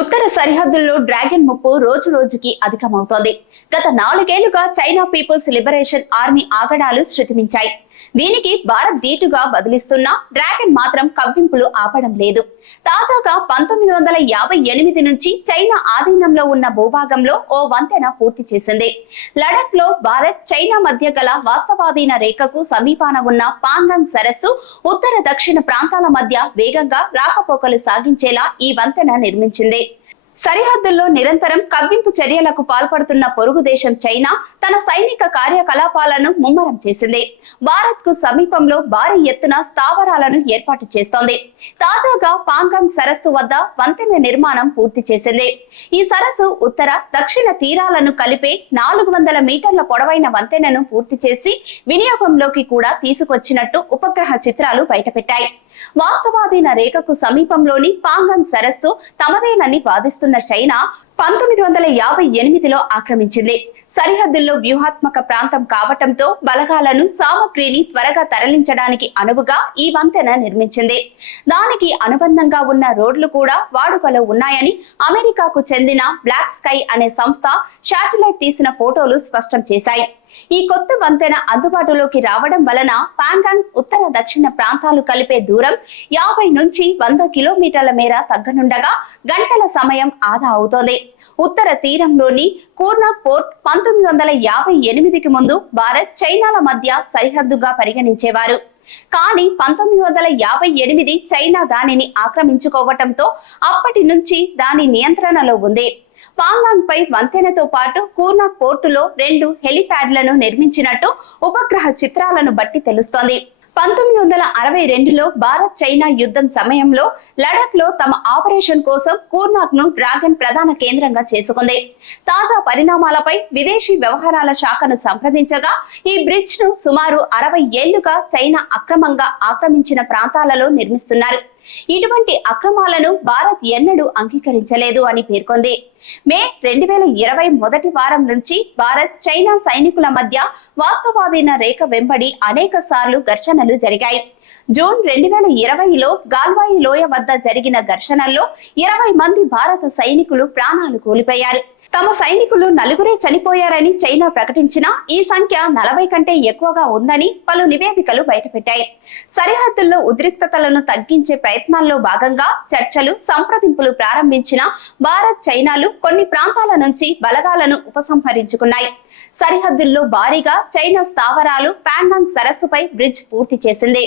ఉత్తర సరిహద్దుల్లో డ్రాగన్ ముప్పు రోజు రోజుకి అధికమవుతోంది. గత నాలుగేళ్ళుగా చైనా పీపుల్స్ లిబరేషన్ ఆర్మీ ఆగడాలు శృతిమించాయి. దీనికి భారత్ దీటుగా బదిలిస్తున్నా డ్రాగన్ మాత్రం కవ్వింపులు ఆపడం లేదు. తాజాగా పంతొమ్మిది వందల యాభై ఎనిమిది నుంచి చైనా ఆధీనంలో ఉన్న భూభాగంలో ఓ వంతెన పూర్తి చేసింది. లడక్లో భారత్ చైనా మధ్య గల వాస్తవాధీన రేఖకు సమీపాన ఉన్న పాంగంగ్ సరస్సు ఉత్తర దక్షిణ ప్రాంతాల మధ్య వేగంగా రాకపోకలు సాగించేలా ఈ వంతెన నిర్మించింది. సరిహద్దుల్లో నిరంతరం కవ్వింపు చర్యలకు పాల్పడుతున్న పొరుగు దేశం చైనా తన సైనిక కార్యకలాపాలను ముమ్మరం చేసింది. భారత్కు సమీపంలో భారీ ఎత్తున స్థావరాలను ఏర్పాటు చేస్తోంది. తాజాగా పాంగాంగ్ సరస్సు వద్ద వంతెన నిర్మాణం పూర్తి చేసింది. ఈ సరస్సు ఉత్తర దక్షిణ తీరాలను కలిపే నాలుగు వందల మీటర్ల పొడవైన వంతెనను పూర్తి చేసి వినియోగంలోకి కూడా తీసుకొచ్చినట్టు ఉపగ్రహ చిత్రాలు బయటపెట్టాయి. వాస్తవాధీన రేఖకు సమీపంలోని పాంగంగ్ సరస్సు తమదేనని వాదిస్తున్న చైనా పంతొమ్మిది వందల యాభై ఎనిమిదిలో ఆక్రమించింది. సరిహద్దుల్లో వ్యూహాత్మక ప్రాంతం కావటంతో బలగాలను సామగ్రిని త్వరగా తరలించడానికి అనువుగా ఈ వంతెన నిర్మించింది. దానికి అనుబంధంగా ఉన్న రోడ్లు కూడా వాడుకలో ఉన్నాయని అమెరికాకు చెందిన బ్లాక్ స్కై అనే సంస్థ శాటిలైట్ తీసిన ఫోటోలు స్పష్టం చేశాయి. ఈ కొత్త వంతెన అందుబాటులోకి రావడం వలన పాంగాంగ్ ఉత్తర దక్షిణ ప్రాంతాలు కలిపే దూరం యాభై నుంచి వంద కిలోమీటర్ల మేర తగ్గనుండగా గంటల సమయం ఆదా అవుతోంది. ఉత్తర తీరంలోని కూర్నాక్ పోర్ట్ పంతొమ్మిది వందల యాభై ఎనిమిదికి ముందు భారత్ చైనాల మధ్య సరిహద్దుగా పరిగణించేవారు. కానీ పంతొమ్మిది వందల యాభై ఎనిమిది చైనా దానిని ఆక్రమించుకోవటంతో అప్పటి నుంచి దాని నియంత్రణలో ఉంది. పాంగాంగ్ పై వంతెనతో పాటు కూర్నాక్ పోర్టులో రెండు హెలిప్యాడ్లను నిర్మించినట్టు ఉపగ్రహ చిత్రాలను బట్టి తెలుస్తోంది. పంతొమ్మిది వందల అరవై రెండులో భారత్ చైనా యుద్ధం సమయంలో లడాక్లో తమ ఆపరేషన్ కోసం కూర్నాక్ను డ్రాగన్ ప్రధాన కేంద్రంగా చేసుకుంది. తాజా పరిణామాలపై విదేశీ వ్యవహారాల శాఖను సంప్రదించగా ఈ బ్రిడ్జ్ను సుమారు అరవై ఏళ్ళుగా చైనా అక్రమంగా ఆక్రమించిన ప్రాంతాలలో నిర్మిస్తున్నారు. ఇటువంటి అక్రమాలను భారత్ ఎన్నడూ అంగీకరించలేదు అని పేర్కొంది. మే రెండు వేల ఇరవై మొదటి వారం నుంచి భారత్ చైనా సైనికుల మధ్య వాస్తవాధీన రేఖ వెంబడి అనేక సార్లు ఘర్షణలు జరిగాయి. జూన్ రెండు వేల ఇరవైలో గాల్వాయి లోయ వద్ద జరిగిన ఘర్షణల్లో ఇరవై మంది భారత సైనికులు ప్రాణాలు కోల్పోయారు. తమ సైనికులు నలుగురే చనిపోయారని చైనా ప్రకటించినా ఈ సంఖ్య నలభై కంటే ఎక్కువగా ఉందని పలు నివేదికలు బయటపెట్టాయి. సరిహద్దుల్లో ఉద్రిక్తతలను తగ్గించే ప్రయత్నాల్లో భాగంగా చర్చలు సంప్రదింపులు ప్రారంభించిన భారత్ చైనాలు కొన్ని ప్రాంతాల నుంచి బలగాలను ఉపసంహరించుకున్నాయి. సరిహద్దుల్లో భారీగా చైనా స్థావరాలు పాంగాంగ్ సరస్సుపై బ్రిడ్జ్ పూర్తి చేసింది.